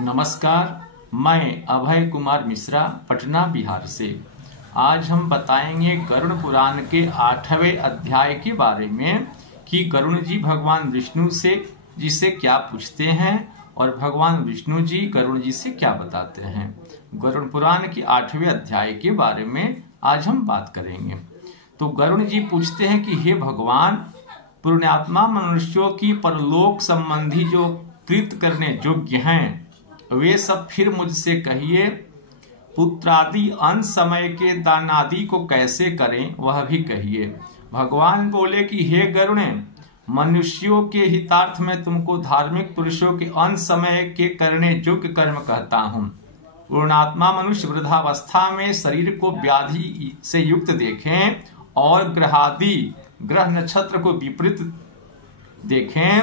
नमस्कार, मैं अभय कुमार मिश्रा पटना बिहार से। आज हम बताएंगे गरुड़ पुराण के 8वें अध्याय के बारे में कि गरुड़ जी भगवान विष्णु से जिसे क्या पूछते हैं और भगवान विष्णु जी गरुड़ जी से क्या बताते हैं। गरुड़ पुराण के 8वें अध्याय के बारे में आज हम बात करेंगे। तो गरुड़ जी पूछते हैं कि हे भगवान, पुण्यात्मा मनुष्यों की परलोक संबंधी जो कृत करने योग्य हैं वे सब फिर मुझसे कहिए। पुत्रादि अंत समय के दान आदि को कैसे करें वह भी कहिए। भगवान बोले कि हे गरुड़, मनुष्यों के हितार्थ में तुमको धार्मिक पुरुषों के अंत समय के करने योग्य कर्म कहता हूँ। पूर्णात्मा मनुष्य वृद्धावस्था में शरीर को व्याधि से युक्त देखें और ग्रह नक्षत्र को विपरीत देखें,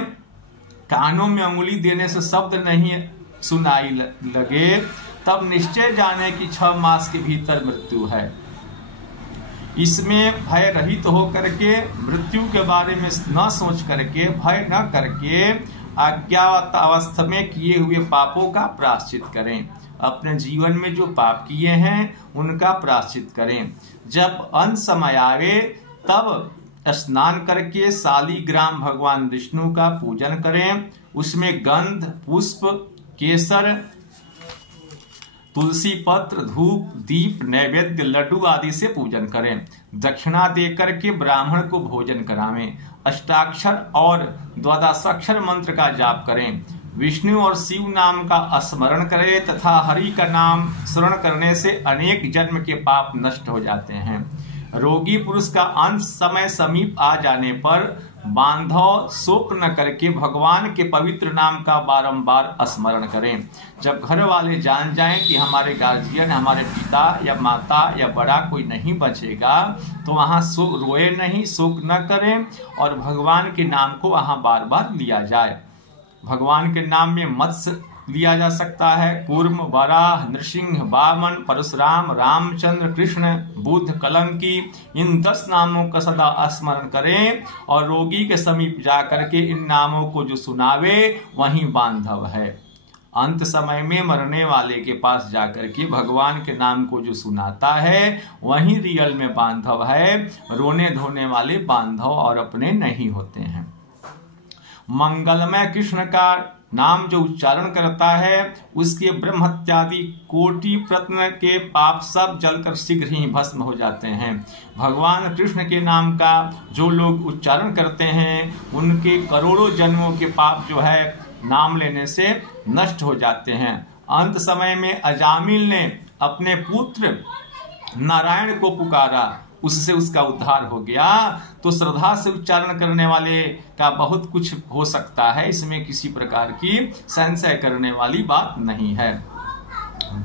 कानों में अंगुली देने से शब्द नहीं सुनाई लगे, तब निश्चय जाने कि 6 मास के भीतर मृत्यु है। इसमें भय रहित होकर के मृत्यु के बारे में न सोच करके, भय न करके अज्ञात अवस्था में किए हुए पापों का प्रायश्चित करें। अपने जीवन में जो पाप किए हैं उनका प्रायश्चित करें। जब अंत समय आवे तब स्नान करके शालिग्राम भगवान विष्णु का पूजन करें। उसमें गंध, पुष्प, केसर, तुलसी पत्र, धूप, दीप, नैवेद्य, लड्डू आदि से पूजन करें। दक्षिणा देकर के ब्राह्मण को भोजन करावें। अष्टाक्षर और द्वादशाक्षर मंत्र का जाप करें। विष्णु और शिव नाम का स्मरण करें तथा हरि का नाम स्मरण करने से अनेक जन्म के पाप नष्ट हो जाते हैं। रोगी पुरुष का अंत समय समीप आ जाने पर बांधव शोक न करके भगवान के पवित्र नाम का बारंबार स्मरण करें। जब घर वाले जान जाएं कि हमारे गार्जियन, हमारे पिता या माता या बड़ा कोई नहीं बचेगा, तो वहां रोए नहीं, शोक न करें और भगवान के नाम को वहां बार बार लिया जाए। भगवान के नाम में मत्स्य लिया जा सकता है, कूर्म, वराह, नृसिंह, वामन, परशुराम, रामचंद्र, कृष्ण, बुद्ध, कलंकी, इन 10 नामों का सदा स्मरण करें और रोगी के समीप जाकर के इन नामों को जो सुनावे वहीं बांधव है। अंत समय में मरने वाले के पास जाकर के भगवान के नाम को जो सुनाता है वहीं रियल में बांधव है। रोने धोने वाले बांधव और अपने नहीं होते हैं। मंगलमय कृष्ण का नाम जो उच्चारण करता है उसके ब्रह्म हत्यादि कोटि प्रत्न के पाप सब जलकर शीघ्र ही भस्म हो जाते हैं। भगवान कृष्ण के नाम का जो लोग उच्चारण करते हैं उनके करोड़ों जन्मों के पाप जो है नाम लेने से नष्ट हो जाते हैं। अंत समय में अजामिल ने अपने पुत्र नारायण को पुकारा, उससे उसका उद्धार हो गया। तो श्रद्धा से उच्चारण करने वाले का बहुत कुछ हो सकता है, इसमें किसी प्रकार की संशय करने वाली बात नहीं है।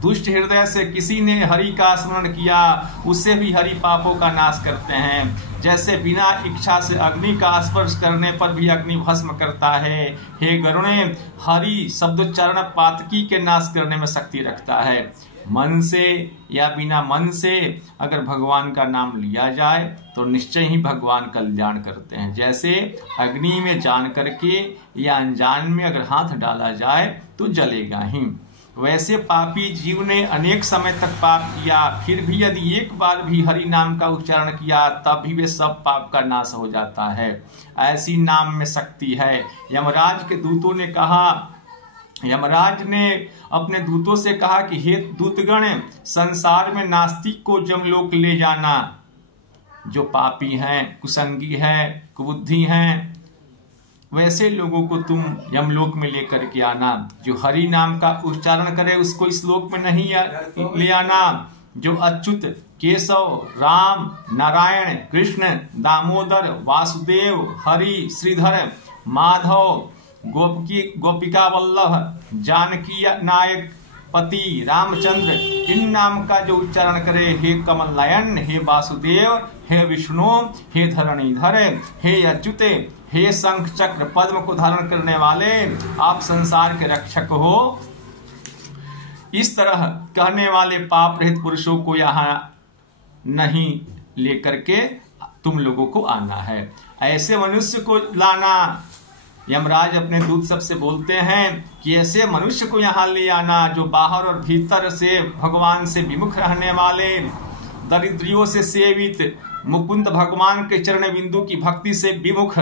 दुष्ट हृदय से किसी ने हरि का स्मरण किया उससे भी हरि पापों का नाश करते हैं। जैसे बिना इच्छा से अग्नि का स्पर्श करने पर भी अग्नि भस्म करता है, हे गरुड़े, हरि शब्दोच्चारण पातकी के नाश करने में शक्ति रखता है। मन से या बिना मन से अगर भगवान का नाम लिया जाए तो निश्चय ही भगवान कल्याण करते हैं। जैसे अग्नि में जान करके या अनजान में अगर हाथ डाला जाए तो जलेगा ही, वैसे पापी जीव ने अनेक समय तक पाप किया, फिर भी यदि एक बार भी हरि नाम का उच्चारण किया तब भी वे सब पाप का नाश हो जाता है। ऐसी नाम में शक्ति है। यमराज के दूतों ने कहा, यमराज ने अपने दूतों से कहा कि हे दूतगण, संसार में नास्तिक को जमलोक ले जाना। जो पापी हैं, कुसंगी हैं, कुबुद्धि हैं, वैसे लोगों को तुम यमलोक में लेकर के आना। जो हरि नाम का उच्चारण करे उसको इस लोक में नहीं ले आना। जो अच्युत, केशव, राम, नारायण, कृष्ण, दामोदर, वासुदेव, हरि, श्रीधर, माधव, गोपिका वल्लभ, जानकी नायक, पति, रामचंद्र, इन नाम का जो उच्चारण करे, हे कमल नयन, हे वासुदेव, हे विष्णु, हे धरणीधर, हे अच्युत, हे शंख चक्र पद्म को धारण करने वाले, आप संसार के रक्षक हो, इस तरह कहने वाले पाप रहित पुरुषों को यहाँ नहीं लेकर के तुम लोगों को आना है। ऐसे मनुष्य को लाना यमराज अपने दूत सबसे बोलते हैं कि ऐसे मनुष्य को यहाँ ले आना जो बाहर और भीतर से भगवान से विमुख रहने वाले, दरिद्रियों से सेवित, मुकुंद भगवान के चरण बिंदु की भक्ति से विमुख,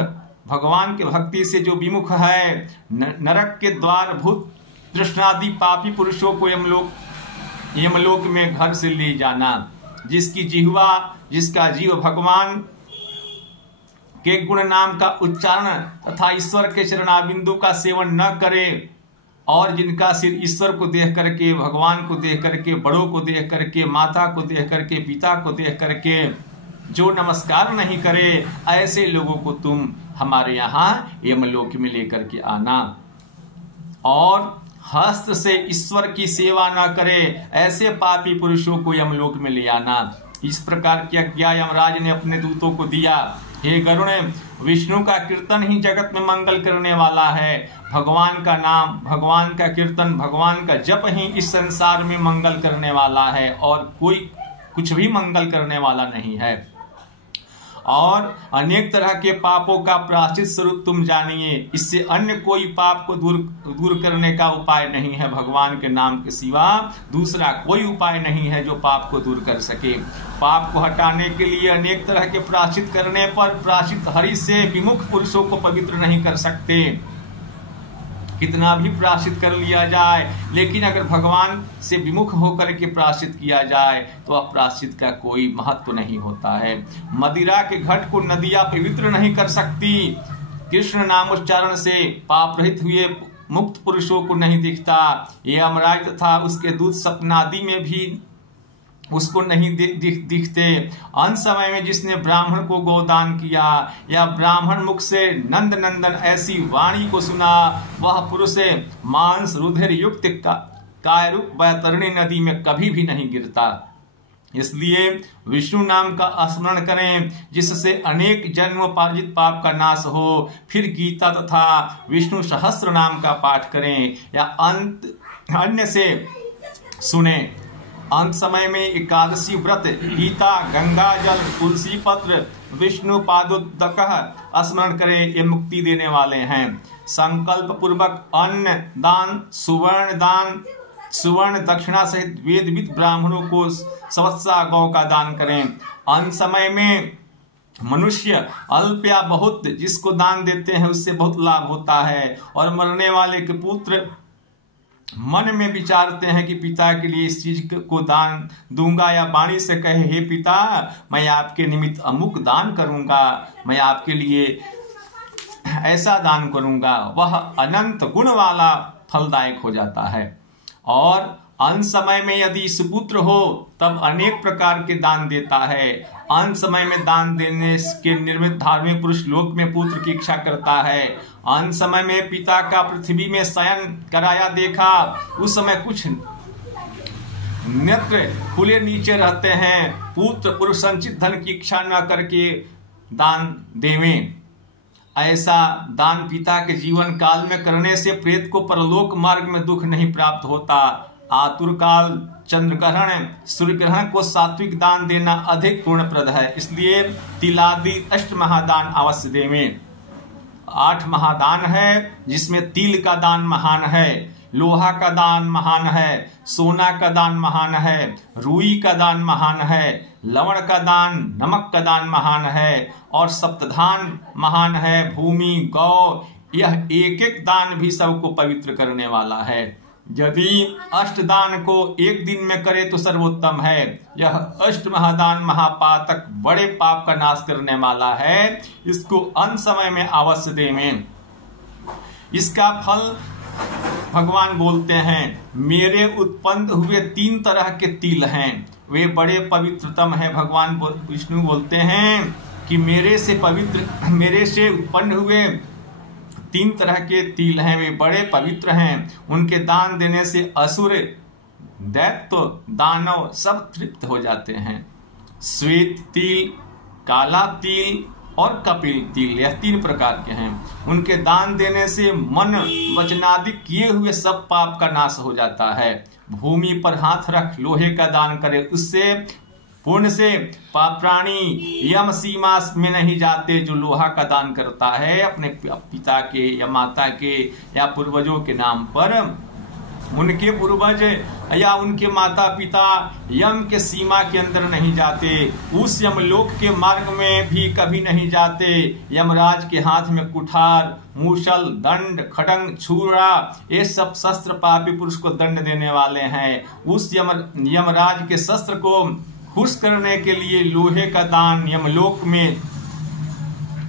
भगवान के भक्ति से जो विमुख है, नरक के द्वार भूत तृष्णादि पापी पुरुषों को यमलोक में घर से ले जाना, जिसकी जिह्वा, जिसका जीव भगवान के गुण नाम का उच्चारण तथा ईश्वर के चरणाबिंदु का सेवन न करे, और जिनका सिर ईश्वर को देख करके, भगवान को देख करके, बड़ों को देख करके, माता को देख करके, पिता को देख करके जो नमस्कार नहीं करे, ऐसे लोगों को तुम हमारे यहाँ यमलोक में लेकर के आना। और हस्त से ईश्वर की सेवा न करे, ऐसे पापी पुरुषों को यमलोक में ले आना। इस प्रकार की आज्ञा यमराज ने अपने दूतों को दिया। हे गरुण, विष्णु का कीर्तन ही जगत में मंगल करने वाला है। भगवान का नाम, भगवान का कीर्तन, भगवान का जप ही इस संसार में मंगल करने वाला है, और कोई कुछ भी मंगल करने वाला नहीं है। और अनेक तरह के पापों का प्रायश्चित स्वरूप तुम जानिए, इससे अन्य कोई पाप को दूर करने का उपाय नहीं है। भगवान के नाम के सिवा दूसरा कोई उपाय नहीं है जो पाप को दूर कर सके। पाप को हटाने के लिए अनेक तरह के प्रायश्चित करने पर प्रायश्चित हरि से विमुख पुरुषों को पवित्र नहीं कर सकते। कितना भी प्रायश्चित कर लिया जाए, लेकिन अगर भगवान से विमुख होकर के प्रायश्चित किया जाए तो अब प्रायश्चित का कोई महत्व नहीं होता है। मदिरा के घट को नदियां पवित्र नहीं कर सकती। कृष्ण नामोच्चारण से पाप रहित हुए मुक्त पुरुषों को नहीं दिखता। ये यमराज तथा उसके दूत सपनादि में भी उसको नहीं दिखते। अंत समय में जिसने ब्राह्मण को गोदान किया या ब्राह्मण मुख से नंद नंदन ऐसी वाणी को सुना, वह पुरुष मांस रुधिर युक्त कायरूप वैतरणी नदी में कभी भी नहीं गिरता। इसलिए विष्णु नाम का स्मरण करें, जिससे अनेक जन्मोपार्जित पाप का नाश हो। फिर गीता तथा विष्णु सहस्त्र नाम का पाठ करें या अन्य से सुने। अंत समय में एकादशी व्रत, गीता, गंगा जल, तुलसी पत्र, विष्णु पादोदक स्मरण करें, ये मुक्ति देने वाले हैं। संकल्प पूर्वक अन्न दान, सुवर्ण दक्षिणा सहित वेदविद ब्राह्मणों को सवत्सा गौ का दान करें। अंत समय में मनुष्य अल्प या बहुत जिसको दान देते हैं उससे बहुत लाभ होता है। और मरने वाले के पुत्र मन में विचारते हैं कि पिता के लिए इस चीज को दान दूंगा, या वाणी से कहे, हे पिता, मैं आपके निमित्त अमुक दान करूंगा, मैं आपके लिए ऐसा दान करूंगा, वह अनंत गुण वाला फलदायक हो जाता है। और अंत समय में यदि सुपुत्र हो तब अनेक प्रकार के दान देता है। अंत समय में दान देने के निर्मित धार्मिक पुरुष लोक में पुत्र की इच्छा करता है। अंत समय में पिता का पृथ्वी में शयन कराया देखा, उस समय कुछ नेत्र खुले नीचे रहते हैं। पुत्र पुरुष संचित धन की इच्छा न करके दान देवें। ऐसा दान पिता के जीवन काल में करने से प्रेत को परलोक मार्ग में दुख नहीं प्राप्त होता। आतुर काल, चंद्र ग्रहण, सूर्य ग्रहण को सात्विक दान देना अधिक पूर्णप्रद है। इसलिए तिलादि 8 महादान अवश्य देवें। 8 महादान है जिसमें तिल का दान महान है, लोहा का दान महान है, सोना का दान महान है, रुई का दान महान है, लवण का दान, नमक का दान महान है, और सप्तधान महान है। भूमि, गौ, यह एक एक दान भी सबको पवित्र करने वाला है। यदि अष्टदान को एक दिन में करे तो सर्वोत्तम है। यह 8 महादान महापातक बड़े पाप का नाश करने वाला है। इसको अंत समय में अवश्य देवें। इसका फल भगवान बोलते हैं, मेरे उत्पन्न हुए 3 तरह के तिल हैं, वे बड़े पवित्रतम है। भगवान विष्णु बोलते हैं कि मेरे से उत्पन्न हुए 3 तरह के तिल हैं, वे बड़े पवित्र हैं। उनके दान देने से असुर, दैत्य, दानव सब तृप्त हो जाते हैं। श्वेत तिल, काला तिल और कपिल तिल, यह 3 प्रकार के हैं। उनके दान देने से मन वचनादि किए हुए सब पाप का नाश हो जाता है। भूमि पर हाथ रख लोहे का दान करे, उससे पुण्य से प्राणी यम सीमा में नहीं जाते। जो लोहा का दान करता है अपने पिता के या माता के या पूर्वजों के नाम पर, उनके पूर्वज या उनके माता पिता यम के सीमा के अंदर नहीं जाते, उस यमलोक के मार्ग में भी कभी नहीं जाते। यमराज के हाथ में कुठार, मूसल, दंड, खड़ंग, छुरा, ये सब शस्त्र पापी पुरुष को दंड देने वाले हैं। उस यमराज के शस्त्र को खुश करने के लिए लोहे का दान यमलोक में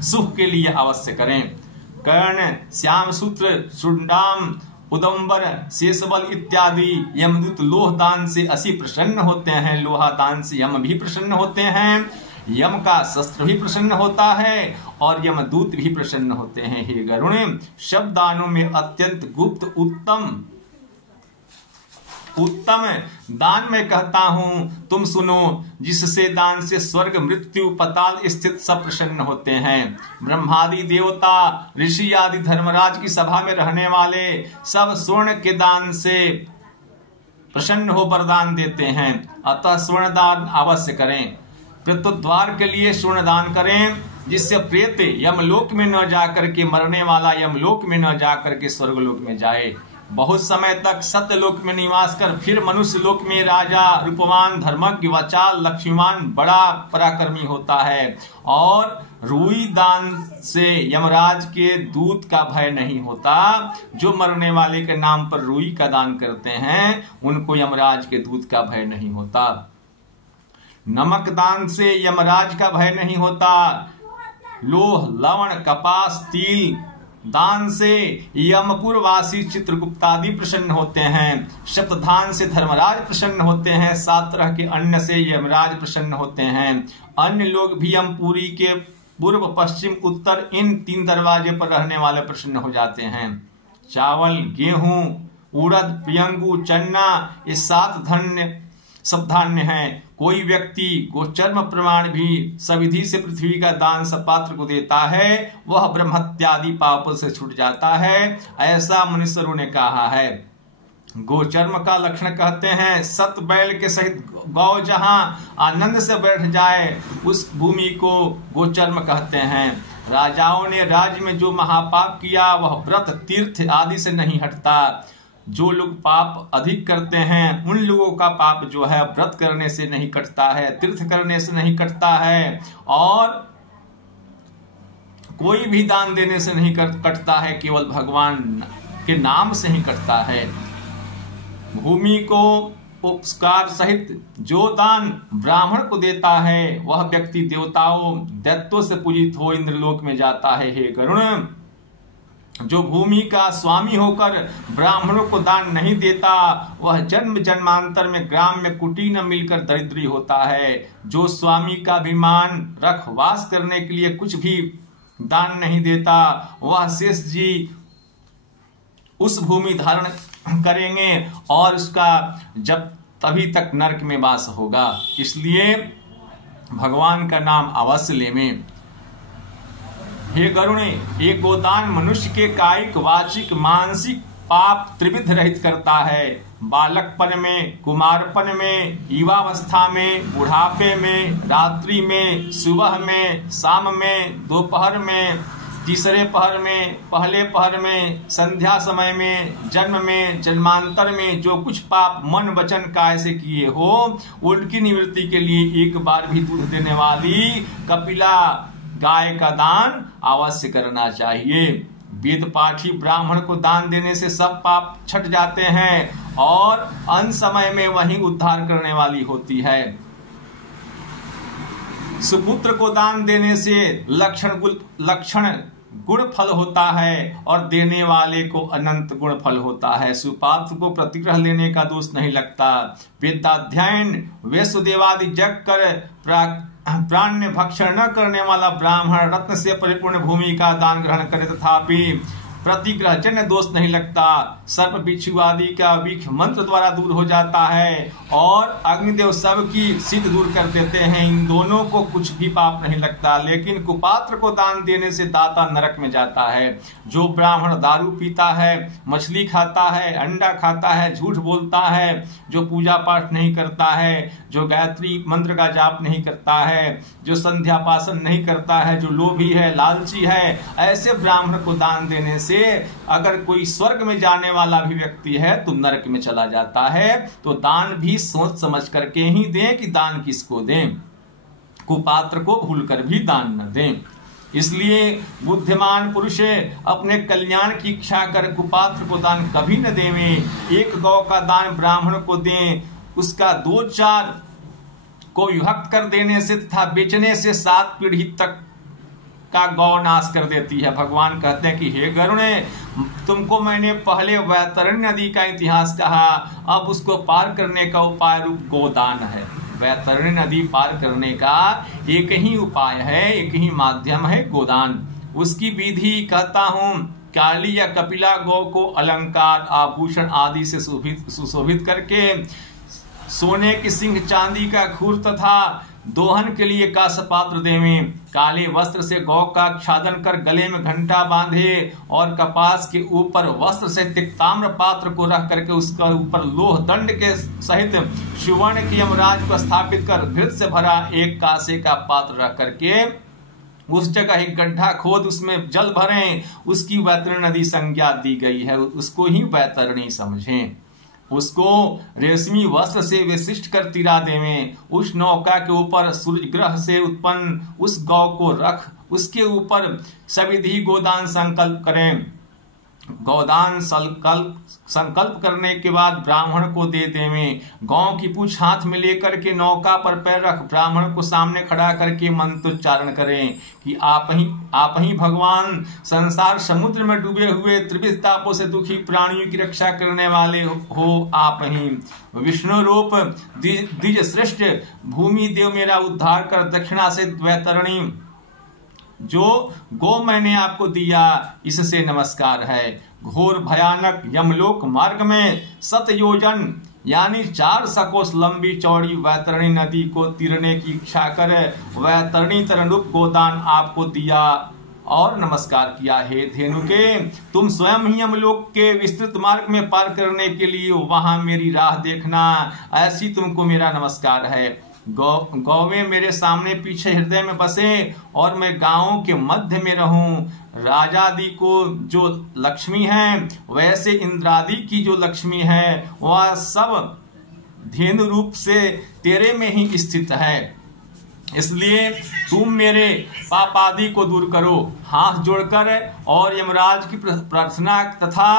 सुख के लिए अवश्य करें। कर्ण, श्याम सूत्र, सुंडाम, उदम्बर, शेषबल इत्यादि यमदूत लोह दान से असी प्रसन्न होते हैं। लोहा दान से यम भी प्रसन्न होते हैं, यम का शस्त्र भी प्रसन्न होता है और यमदूत भी प्रसन्न होते हैं। हे गरुण, शब्द दानों में अत्यंत गुप्त उत्तम दान मैं कहता हूं, तुम सुनो, जिससे दान से स्वर्ग, मृत्यु, पाताल स्थित सब प्रसन्न होते हैं। ब्रह्मादि देवता, ऋषि आदि धर्मराज की सभा में रहने वाले सब स्वर्ण के दान से प्रसन्न हो वरदान देते हैं। अतः स्वर्ण दान अवश्य करें। प्रत्युद्वार के लिए स्वर्ण दान करें, जिससे प्रेत यमलोक में न जाकर के, मरने वाला यमलोक में न जाकर के स्वर्गलोक में जाए। बहुत समय तक सत्यलोक में निवास कर फिर मनुष्य लोक में राजा, रूपवान, धर्मज्ञ, वाचाल, लक्ष्मीवान, बड़ा पराक्रमी होता है। और रुई दान से यमराज के दूत का भय नहीं होता। जो मरने वाले के नाम पर रुई का दान करते हैं, उनको यमराज के दूत का भय नहीं होता। नमक दान से यमराज का भय नहीं होता। लोह, लवण, कपास, तिल दान से यमपुरवासी चित्रगुप्त आदि प्रसन्न होते हैं। शब्ददान से धर्मराज प्रसन्न होते हैं। 7 तरह के अन्न से यमराज प्रसन्न होते हैं। अन्य लोग भी यमपुरी के पूर्व, पश्चिम, उत्तर इन 3 दरवाजे पर रहने वाले प्रसन्न हो जाते हैं। चावल, गेहूं, उड़द, प्रियंगू, चन्ना, ये 7 सब धान्य हैं। कोई व्यक्ति गोचर्म प्रमाण भी सविधि से पृथ्वी का दान सपात्र को देता है, वह ब्रह्मत्यादि पापों से छूट जाता है, ऐसा मनुष्यों ने कहा है। गोचर्म का लक्षण कहते हैं, सत बैल के सहित गौ जहां आनंद से बैठ जाए, उस भूमि को गोचर्म कहते हैं। राजाओं ने राज्य में जो महापाप किया, वह व्रत, तीर्थ आदि से नहीं हटता। जो लोग पाप अधिक करते हैं, उन लोगों का पाप जो है व्रत करने से नहीं कटता है, तीर्थ करने से नहीं कटता है, और कोई भी दान देने से नहीं कटता है, केवल भगवान के नाम से ही कटता है। भूमि को उपकार सहित जो दान ब्राह्मण को देता है, वह व्यक्ति देवताओं, दैत्यों से पूजित हो इंद्रलोक में जाता है। हे गरुण, जो भूमि का स्वामी होकर ब्राह्मणों को दान नहीं देता, वह जन्म जन्मांतर में ग्राम में कुटी न मिलकर दरिद्री होता है। जो स्वामी का अभिमान रख वास करने के लिए कुछ भी दान नहीं देता, वह शेष जी उस भूमि धारण करेंगे और उसका जब तभी तक नरक में वास होगा। इसलिए भगवान का नाम अवश्य लेवें। हे गरुण, ये गोदान मनुष्य के कायिक, वाचिक, मानसिक पाप त्रिविध रहित करता है। बालकपन में, कुमारपन में, युवावस्था में, बुढ़ापे में, रात्रि में, सुबह में, शाम में, दोपहर में, तीसरे पहर में, पहले पहर में, संध्या समय में, जन्म में, जन्मांतर में जो कुछ पाप मन वचन काय से किए हो, उनकी निवृत्ति के लिए एक बार भी दूध देने वाली कपिला गाय का दान अवश्य करना चाहिए। वेद पाठी ब्राह्मण को दान देने से सब पाप छट जाते हैं और अंत समय में वही उद्धार करने वाली होती है। सुपुत्र को दान देने से लक्षण गुण फल होता है और देने वाले को अनंत गुण फल होता है। सुपात्र को प्रतिग्रह लेने का दोष नहीं लगता। वेदाध्ययन, वैश्वदेवादि जग कर प्राण्य भक्षण न करने वाला ब्राह्मण रत्न से परिपूर्ण भूमि का दान ग्रहण करे, तथापि प्रतिग्रह जन्य दोष नहीं लगता, सर्प बिच्छू आदि का विष मंत्र द्वारा दूर हो जाता है और अग्निदेव सबकी सिद्ध दूर कर देते हैं। इन दोनों को कुछ भी पाप नहीं लगता। लेकिन कुपात्र को दान देने से दाता नरक में जाता है। जो ब्राह्मण दारू पीता है, मछली खाता है, अंडा खाता है, झूठ बोलता है, जो पूजा पाठ नहीं करता है, जो गायत्री मंत्र का जाप नहीं करता है, जो संध्या पासन नहीं करता है, जो लोभी है, लालची है, ऐसे ब्राह्मण को दान देने से अगर कोई स्वर्ग में जाने वाला भी व्यक्ति है तो नरक में चला जाता है। तो दान भी सोच समझ करके ही दें कि दान किसको दें। कुपात्र को भूलकर भी दान न दें। इसलिए बुद्धिमान पुरुष अपने कल्याण की इच्छा कर कुपात्र को दान कभी न देवें। एक गौ का दान ब्राह्मण को दें, उसका 2-4 को विभक्त कर देने से तथा बेचने से 7 पीढ़ी तक का गौ नाश कर देती है। भगवान कहते हैं कि हे गरुण, तुमको मैंने पहले वैतरणी नदी का इतिहास कहा, अब उसको पार करने का उपाय रूप गोदान है। वैतरणी नदी पार करने का एक ही उपाय है, एक ही माध्यम है, गोदान। उसकी विधि कहता हूं, काली या कपिला गौ को अलंकार आभूषण आदि से सुशोभित करके सोने की सिंह, चांदी का खूर तथा दोहन के लिए कासपात्र देवें। काले वस्त्र से गौ का आच्छादन कर गले में घंटा बांधे और कपास के ऊपर वस्त्र से तिक्ताम्र पात्र को रख करके उसका ऊपर लोह दंड के सहित सुवर्ण की यमराज को स्थापित कर घृत से भरा एक कासे का पात्र रख करके उस जगह एक गड्ढा खोद उसमें जल भरें। उसकी वैतरणी नदी संज्ञा दी गई है, उसको ही वैतरणी समझें। उसको रेशमी वस्त्र से विशिष्ट कर तिरा देवें। उस नौका के ऊपर सूर्य ग्रह से उत्पन्न उस गौ को रख उसके ऊपर सविधि गोदान संकल्प करें। गोदान संकल्प करने के बाद ब्राह्मण को दे देवें। गौ की पूंछ हाथ में लेकर के नौका पर पैर रख ब्राह्मण को सामने खड़ा करके मंत्रोच्चारण करें कि आप ही भगवान संसार समुद्र में डूबे हुए त्रिविध तापों से दुखी प्राणियों की रक्षा करने वाले हो। आप ही विष्णु रूप द्विज श्रेष्ठ भूमि देव मेरा उद्धार कर दक्षिणा से वैतरणी जो गो मैंने आपको दिया इससे नमस्कार है। घोर भयानक यमलोक मार्ग में 7 योजन यानी 4 सकोस लंबी चौड़ी वैतरणी नदी को तीरने की इच्छा कर वैतरणी तरनरूप गोदान आपको दिया और नमस्कार किया। हे धेनुके, तुम स्वयं ही यमलोक के विस्तृत मार्ग में पार करने के लिए वहां मेरी राह देखना, ऐसी तुमको मेरा नमस्कार है। गौवे मेरे सामने पीछे हृदय में बसे और मैं गांवों के मध्य में रहूं। राजादि को जो लक्ष्मी है वैसे इंद्रादि की जो लक्ष्मी है वह सब धेनु रूप से तेरे में ही स्थित है। इसलिए तुम मेरे पाप आदि को दूर करो। हाथ जोड़कर और यमराज की प्रार्थना तथा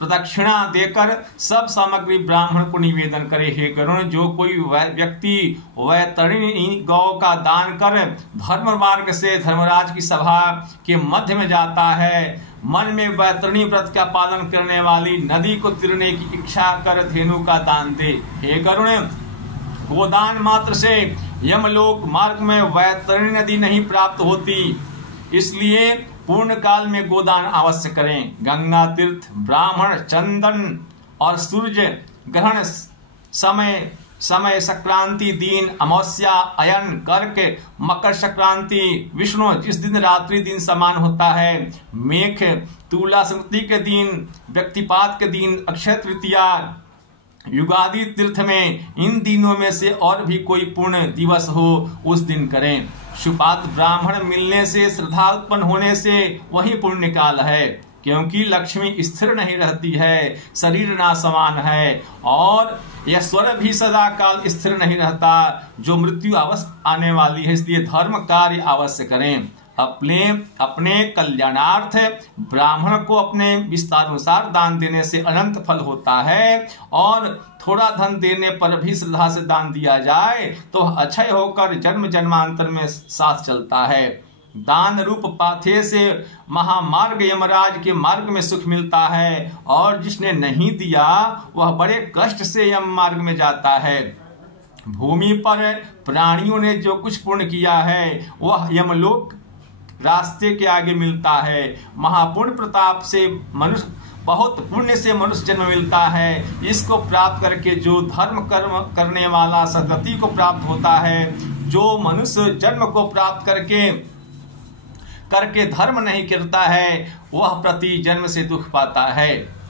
प्रदक्षिणा देकर सब सामग्री ब्राह्मण को निवेदन करे। हे गरुण, जो कोई व्यक्ति वैतरणी गौ का दान कर धर्म मार्ग से धर्मराज की सभा के मध्य में जाता है, मन में वैतरणी व्रत का पालन करने वाली नदी को तीरने की इच्छा कर धेनु का दान दे। हे गरुण, गोदान मात्र से यमलोक मार्ग में वैतरणी नदी नहीं प्राप्त होती, इसलिए पूर्ण काल में गोदान अवश्य करें। गंगा तीर्थ, ब्राह्मण, चंदन और सूर्य ग्रहण समय संक्रांति दिन, अमावस्या, अयन, कर्क, मकर संक्रांति, विष्णु जिस दिन रात्रि दिन समान होता है, मेघ, तुला संक्रांति के दिन, व्यक्तिपात के दिन, अक्षय तृतीया, युगादि तीर्थ में इन दिनों में से और भी कोई पूर्ण दिवस हो उस दिन करें। सुपात्र ब्राह्मण मिलने से, श्रद्धा उत्पन्न होने से वही पुण्य काल है, क्योंकि लक्ष्मी स्थिर नहीं रहती है, शरीर ना समान है और यह स्वर भी सदा काल स्थिर नहीं रहता, जो मृत्यु अवश्य आने वाली है। इसलिए धर्म कार्य अवश्य करें। अपने कल्याणार्थ ब्राह्मण को अपने विस्तारानुसार दान देने से अनंत फल होता है और थोड़ा धन देने पर भी श्रद्धा से दान दिया जाए तो अक्षय होकर जन्म जन्मांतर में साथ चलता है। दान रूप पाथे से महामार्ग यमराज के मार्ग में सुख मिलता है और जिसने नहीं दिया वह बड़े कष्ट से यम मार्ग में जाता है। भूमि पर प्राणियों ने जो कुछ पुण्य किया है वह यमलोक रास्ते के आगे मिलता है। महापुण्य प्रताप से मनुष्य बहुत पुण्य से मनुष्य जन्म मिलता है। इसको प्राप्त करके जो धर्म कर्म करने वाला सद्गति को प्राप्त होता है। जो मनुष्य जन्म को प्राप्त करके धर्म नहीं करता है, वह प्रति जन्म से दुख पाता है।